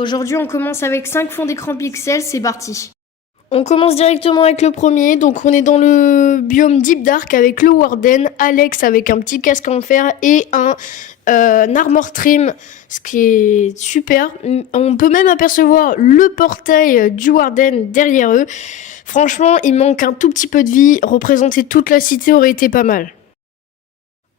Aujourd'hui, on commence avec 5 fonds d'écran pixels, c'est parti. On commence directement avec le premier, donc on est dans le biome Deep Dark avec le Warden, Alex avec un petit casque en fer et un Armor Trim, ce qui est super. On peut même apercevoir le portail du Warden derrière eux. Franchement, il manque un tout petit peu de vie, représenter toute la cité aurait été pas mal.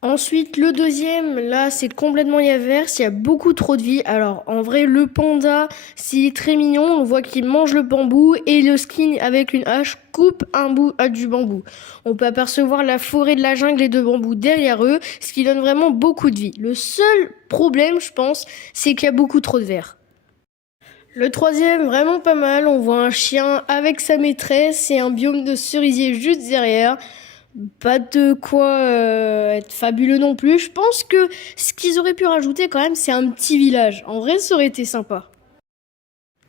Ensuite, le deuxième, là, c'est complètement inverse, il y a beaucoup trop de vie. Alors, en vrai, le panda, c'est très mignon, on voit qu'il mange le bambou et le skin avec une hache coupe un bout du bambou. On peut apercevoir la forêt de la jungle et de bambou derrière eux, ce qui donne vraiment beaucoup de vie. Le seul problème, je pense, c'est qu'il y a beaucoup trop de verre. Le troisième, vraiment pas mal, on voit un chien avec sa maîtresse et un biome de cerisier juste derrière. Pas de quoi être fabuleux non plus. Je pense que ce qu'ils auraient pu rajouter quand même, c'est un petit village. En vrai, ça aurait été sympa.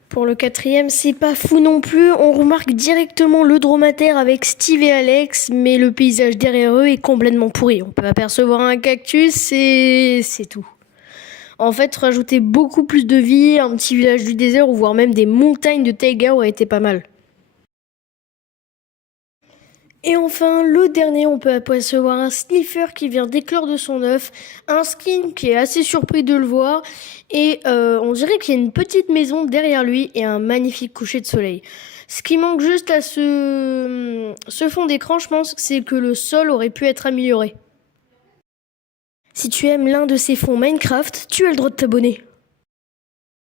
Pour le quatrième, c'est pas fou non plus. On remarque directement le dromadaire avec Steve et Alex, mais le paysage derrière eux est complètement pourri. On peut apercevoir un cactus et c'est tout. En fait, rajouter beaucoup plus de vie, un petit village du désert ou voire même des montagnes de taïga aurait été pas mal. Et enfin, le dernier, on peut apercevoir un sniffer qui vient d'éclore de son œuf, un skin qui est assez surpris de le voir, et on dirait qu'il y a une petite maison derrière lui et un magnifique coucher de soleil. Ce qui manque juste à ce fond d'écran, je pense, c'est que le sol aurait pu être amélioré. Si tu aimes l'un de ces fonds Minecraft, tu as le droit de t'abonner.